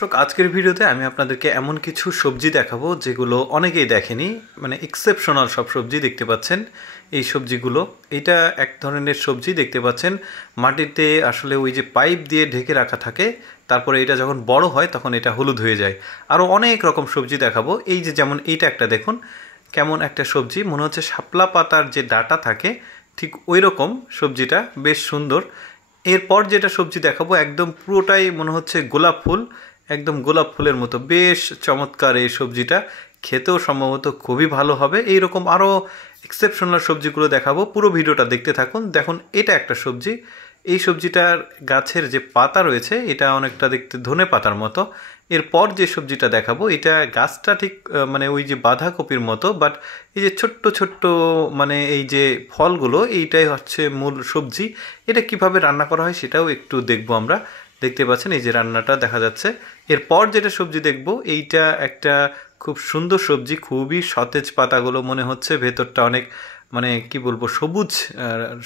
আজকের ভিডিওতে আমি আপনাদেরকে এমন কিছু সবজি দেখাবো যেগুলো অনেকেই দেখেনি, মানে এক্সেপশনাল সব সবজি দেখতে পাচ্ছেন। এই সবজিগুলো, এটা এক ধরনের সবজি দেখতে পাচ্ছেন মাটিতে আসলে ওই যে পাইপ দিয়ে ঢেকে রাখা থাকে, তারপরে এটা যখন বড় হয় তখন এটা হলুদ হয়ে যায়। আরও অনেক রকম সবজি দেখাবো। এই যে যেমন এইটা একটা দেখুন, কেমন একটা সবজি, মনে হচ্ছে শাপলা পাতার যে ডাঁটা থাকে ঠিক ওই রকম সবজিটা, বেশ সুন্দর। এরপর যেটা সবজি দেখাবো একদম পুরোটাই মনে হচ্ছে গোলাপ ফুল, একদম গোলাপ ফুলের মতো, বেশ চমৎকার এই সবজিটা, খেতেও সম্ভবত খুবই ভালো হবে। এইরকম আরও এক্সেপশনাল সবজিগুলো দেখাবো, পুরো ভিডিওটা দেখতে থাকুন। দেখুন এটা একটা সবজি, এই সবজিটার গাছের যে পাতা রয়েছে এটা অনেকটা দেখতে ধনে পাতার মতো। এরপর যে সবজিটা দেখাবো এটা গাছটা ঠিক মানে ওই যে বাঁধাকপির মতো, বাট এই যে ছোট্ট ছোট্ট মানে এই যে ফলগুলো, এইটাই হচ্ছে মূল সবজি। এটা কিভাবে রান্না করা হয় সেটাও একটু দেখবো আমরা। দেখতে পাচ্ছেন এই যে রান্নাটা দেখা যাচ্ছে। এরপর যেটা সবজি দেখবো এইটা একটা খুব সুন্দর সবজি, খুবই সতেজ, পাতাগুলো মনে হচ্ছে ভেতরটা অনেক মানে কি বলবো সবুজ,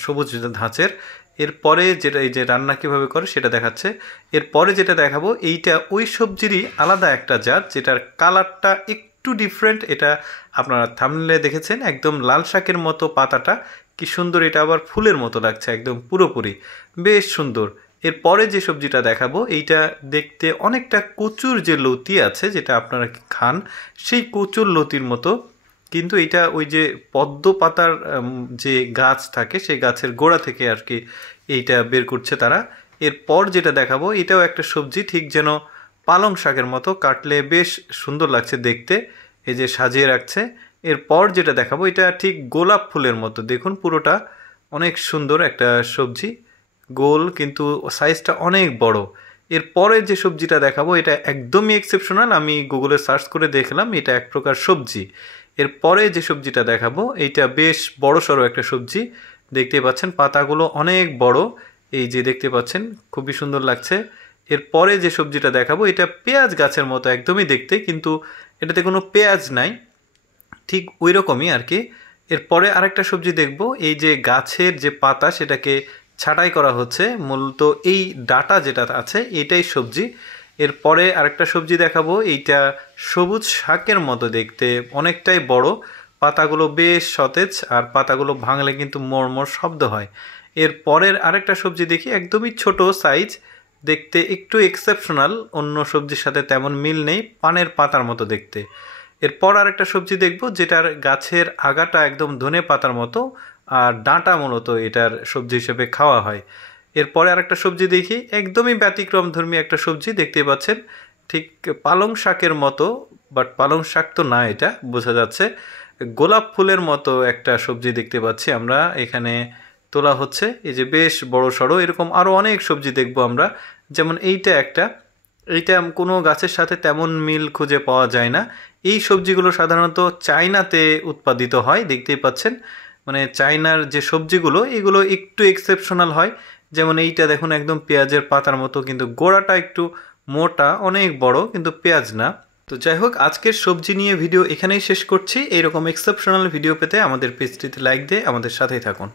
সবুজ ধাঁচের। এরপরে যেটা এই যে রান্না কীভাবে করে সেটা দেখাচ্ছে। এরপরে যেটা দেখাবো এইটা ওই সবজিরই আলাদা একটা জাত, যেটার কালারটা একটু ডিফারেন্ট। এটা আপনারা থাম্বনেলে দেখেছেন, একদম লাল শাকের মতো পাতাটা, কি সুন্দর, এটা আবার ফুলের মতো লাগছে একদম পুরোপুরি, বেশ সুন্দর। এরপরে যে সবজিটা দেখাবো এইটা দেখতে অনেকটা কচুর যে লতি আছে যেটা আপনারা খান, সেই কচুর লতির মতো, কিন্তু এটা ওই যে পদ্ম পাতার যে গাছ থাকে সেই গাছের গোড়া থেকে আর কি এইটা বের করছে তারা। এরপর যেটা দেখাবো এটাও একটা সবজি, ঠিক যেন পালং শাকের মতো, কাটলে বেশ সুন্দর লাগছে দেখতে, এই যে সাজিয়ে রাখছে। এরপর যেটা দেখাবো এটা ঠিক গোলাপ ফুলের মতো, দেখুন পুরোটা অনেক সুন্দর একটা সবজি, গোল কিন্তু সাইজটা অনেক বড়। এরপরে যে সবজিটা দেখাবো এটা একদমই এক্সেপশনাল, আমি গুগলে সার্চ করে দেখলাম এটা এক প্রকার সবজি। এরপরে যে সবজিটা দেখাবো এইটা বেশ বড় সড়ো একটা সবজি, দেখতে পাচ্ছেন পাতাগুলো অনেক বড়, এই যে দেখতে পাচ্ছেন খুবই সুন্দর লাগছে। এরপরে যে সবজিটা দেখাবো এটা পেঁয়াজ গাছের মতো একদমই দেখতে, কিন্তু এটাতে কোনো পেঁয়াজ নাই, ঠিক ওই রকমই আর কি। এরপরে আরেকটা সবজি দেখব, এই যে গাছের যে পাতা সেটাকে ছাঁটাই করা হচ্ছে, মূলত এই ডাটা যেটা আছে এটাই সবজি। এরপরে আরেকটা সবজি দেখাবো, এইটা সবুজ শাকের মতো দেখতে, অনেকটাই বড়, পাতাগুলো বেশ সতেজ, আর পাতাগুলো ভাঙলে কিন্তু মড়মড় শব্দ হয়। এরপরের আরেকটা সবজি দেখি, একদমই ছোট সাইজ, দেখতে একটু এক্সেপশনাল, অন্য সবজির সাথে তেমন মিল নেই, পানের পাতার মতো দেখতে। এরপর আরেকটা সবজি দেখব যেটার গাছের আগাটা একদম ধনে পাতার মতো, আর ডাঁটা মূলত এটার সবজি হিসেবে খাওয়া হয়। এরপরে আরেকটা সবজি দেখি, একদমই ব্যতিক্রমধর্মী একটা সবজি, দেখতে পাচ্ছেন ঠিক পালং শাকের মতো, বাট পালং শাক তো না, এটা বোঝা যাচ্ছে গোলাপ ফুলের মতো একটা সবজি দেখতে পাচ্ছি আমরা এখানে তোলা হচ্ছে। এই যে বেশ বড় সড়ো, এরকম আরও অনেক সবজি দেখব আমরা। যেমন এইটা একটা, এইটা কোনো গাছের সাথে তেমন মিল খুঁজে পাওয়া যায় না। এই সবজিগুলো সাধারণত চায়নাতে উৎপাদিত হয়, দেখতেই পাচ্ছেন, মানে চায়নার যে সবজিগুলো এগুলো একটু এক্সেপশনাল হয়। যেমন এইটা দেখুন একদম পেঁয়াজের পাতার মতো, কিন্তু গোড়াটা একটু মোটা, অনেক বড়, কিন্তু পেঁয়াজ না। তো যাই হোক, আজকের সবজি নিয়ে ভিডিও এখানেই শেষ করছি। এইরকম এক্সেপশনাল ভিডিও পেতে আমাদের পেজটিতে লাইক দিয়ে আমাদের সাথেই থাকুন।